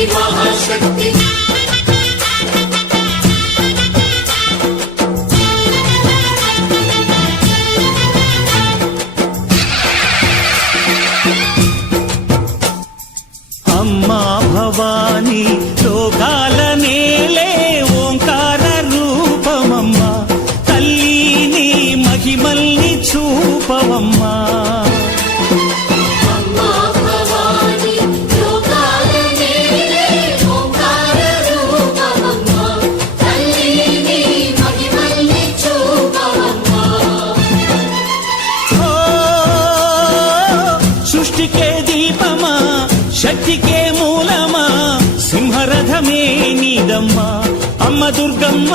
శక్తి మహాశక్తి అమ్మా భవాని లోకాల నేలే ఓంకార రూపమమ్మా తల్లిని మహిమల్ని చూపవమ్మా శక్తికే మూలమా సింహరథమే నీదమ్మా అమ్మ దుర్గమ్మ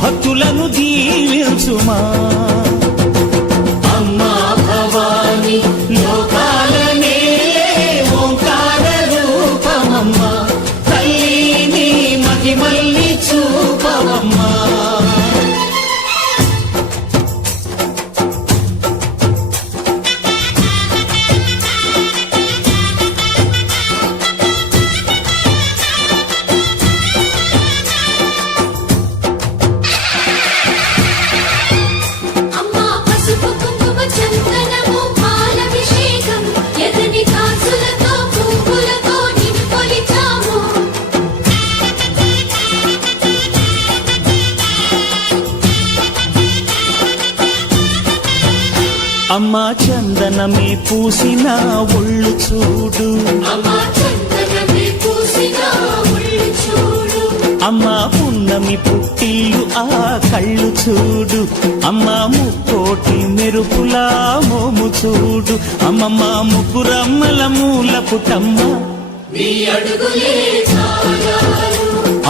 భక్తులను దీవించుమా అమ్మా భవాని లోకాల నేలే ఓంకార రూపమమ్మా తల్లిని మహిమల్ని చూపవమ్మా అమ్మా చందనమే పూసిన ఒళ్ళు చూడు అమ్మా పున్నమి పుట్టిల్లు ఆ కళ్ళు చూడు అమ్మా ముక్కోటి మెరుపులా మోము చూడు అమ్మమ్మ ముగ్గురమ్మల మూల పుటమ్మ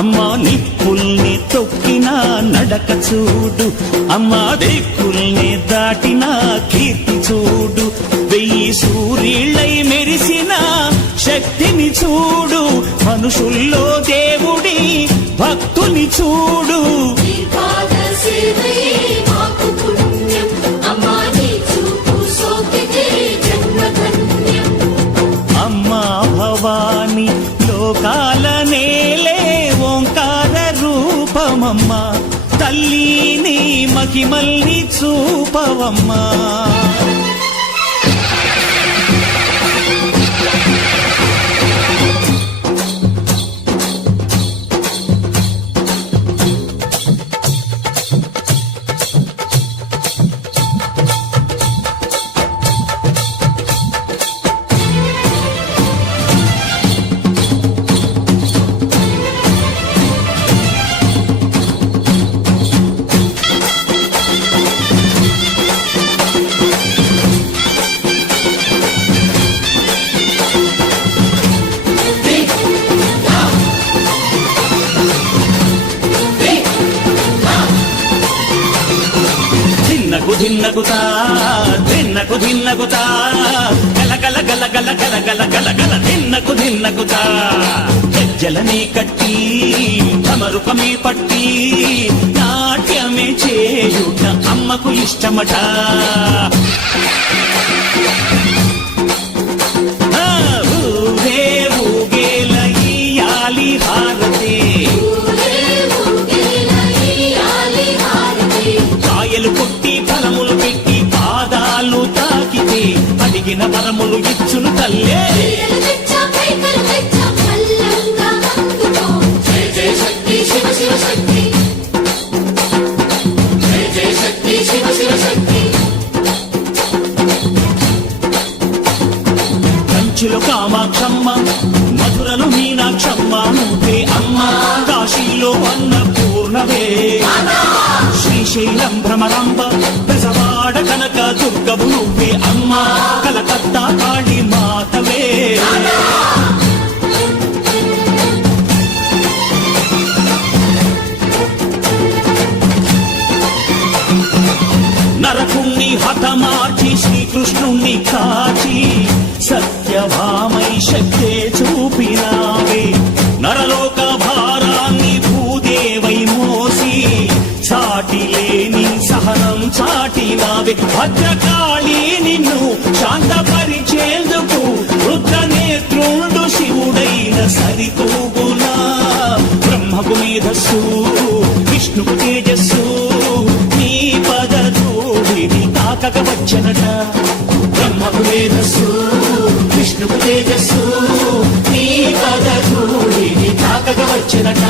అమ్మా నిప్పుల్ని తొక్కిన నడక చూడు అమ్మా దిక్కుల్ని దాటిన కీర్తి చూడు 1000 సూర్యుళ్ళై మెరిసిన శక్తిని చూడు మనుషుల్లో దేవుడి భక్తుని చూడు అమ్మా భవాని లోకాల నేలే ఓంకార రూపమమ్మా తల్లిని మహిమల్ని చూపవమ్మా ధిన్నగుతా ధిన్నకు ధిన్నగుతా గల గల గల గల గల గల గల గల ధిన్నగుతా గజ్జలనే కట్టి భమరుకమే పట్టి నాట్యమే చేయుట అమ్మకు ఇష్టమట ఊరే ఊగేల ఇయ్యాలి హారతి కాయలు కొట్టి ఫలములు పెట్టి పాదాలు తాకితే అడిగిన వరములు ఇచ్చును తల్లే కంచిలో కామాక్షమ్మ మధురలో మీనాక్షమ్మ నువ్వే అమ్మ కాశీలో అన్నపూర్ణవే శ్రీశైలం భ్రమరాంబ బెజవాడ కనక దుర్గవు నువ్వే అమ్మ కలకత్తా కాళీ మాతవే నరకుణ్ణి హతమార్చి శ్రీకృష్ణుణ్ణి కాచి సత్యభామై శక్తే చూపినావే నరలోక భారాన్ని భూదేవై మోసి చాటిలేని సహనం చాటినావే భద్రకాళి నిన్ను శాంతపరిచేందుకు రుద్రనేత్రుండు శివుడైన సరితూగులా బ్రహ్మకు మేధస్సు విష్ణుకు తేజస్సు నీ పదధూళిని తాకక వచ్చనట బ్రహ్మకు మేధస్సు విష్ణుకు తేజస్సు నీ పదధూళిని తాకక వచ్చనట